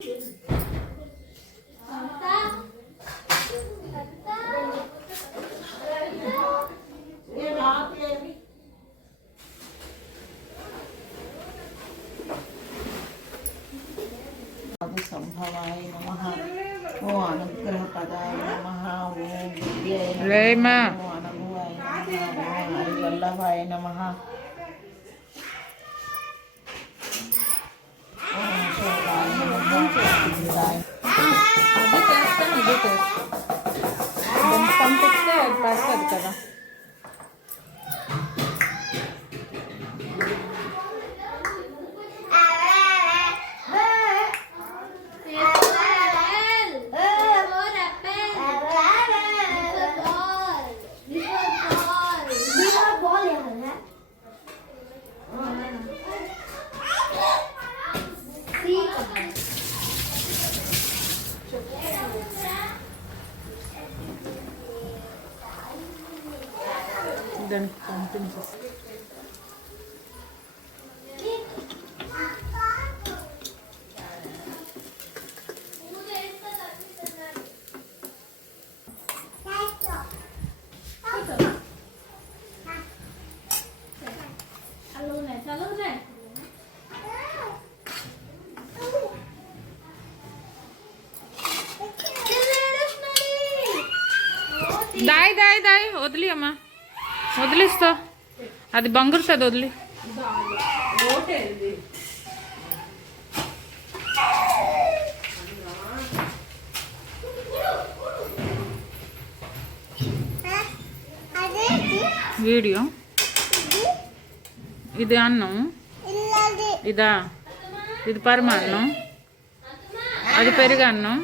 สัมภาวายนมหะโอ้นุกรหปดายนมหะโอ้เยเลยมาโอ้อนุวัยนมหะโอ้อลัลลภัยนมหะ That. దానికి పంపించేసి దాయి దాయి దాయి వదిలి అమ్మా వదిలిస్తా. అది బంగురుతుంది వదిలి. వీడియో. ఇది అన్నం. ఇదా. ఇది పరమాన్నం. అది పెరుగు అన్నం.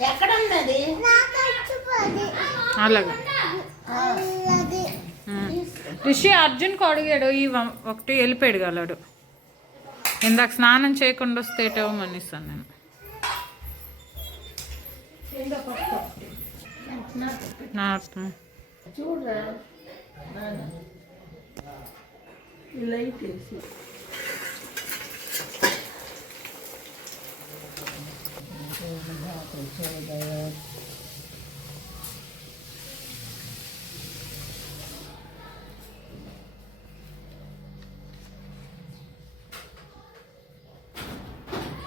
ఎక్కడ ఉన్నది? అలాగే. ఉమ్. రిషి అర్జున్కి అడిగాడు ఈ ఒకటి వెళ్ళిపోయాడు గలడు. ఇందాక స్నానం చేయకుండా వస్తే ఇవ్వమనిస్తాను నేను. నా అర్థం చూడరా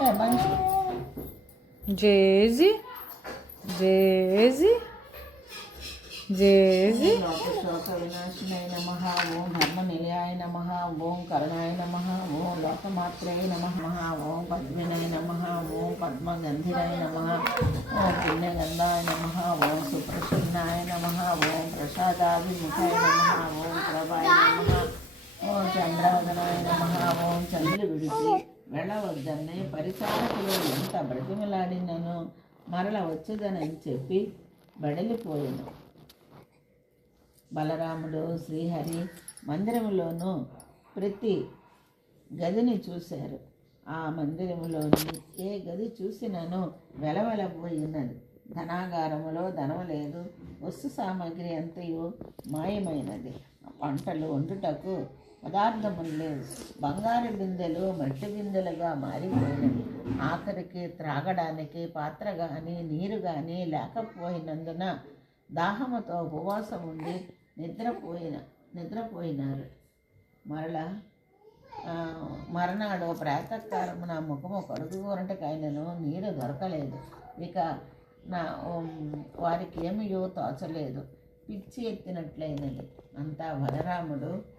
వేసి మంచి జేజీ జేజీ జేజీ లోకశోక వినాశినాయ నమ ఓం ధర్మ నిలయాయ నమ ఓం కరుణాయ నమ ఓం లోకమాత్రేయ నమ ఓం పద్మినాయ నమ ఓం పద్మగంధిరాయ నమ ఓం పుణ్యగంధాయ నమ ఓం సుప్రసన్నాయ నమ ఓం ప్రసాదాభిముఖాయ నమ ఓం ప్రభాయ నమ ఓ చంద్రాదనాయ నమ. చంద్రులు విడిచి వెళ్ళవద్దనే పరిచారకులు ఎంత బ్రతిమలాడినను. మరల వచ్చేదనని చెప్పి బడలిపోయాను. బలరాముడు శ్రీహరి మందిరములోనూ ప్రతి గదిని చూశారు. ఆ మందిరములోని ఏ గది చూసినను వెలవెలబోయినది. ధనాగారములో ధనం లేదు వస్తు సామాగ్రి అంతయు మాయమైనది. పంటలు వండుటకు పదార్థములు లేవు బంగారు బిందెలు మట్టి బిందెలుగా మారిపోయినవి. ఆఖరికి త్రాగడానికి పాత్ర కానీ నీరు కానీ లేకపోయినందున దాహముతో ఉపవాసం ఉండి నిద్రపోయిన నిద్రపోయినారు. మరలా మరణాడు ప్రాతకాలము నా ముఖము కడుగుకోనటకైనను నీరు దొరకలేదు. ఇక నా వారికి ఏమియో తోచలేదు. పిచ్చి ఎత్తినట్లయినది. అంతా బలరాముడు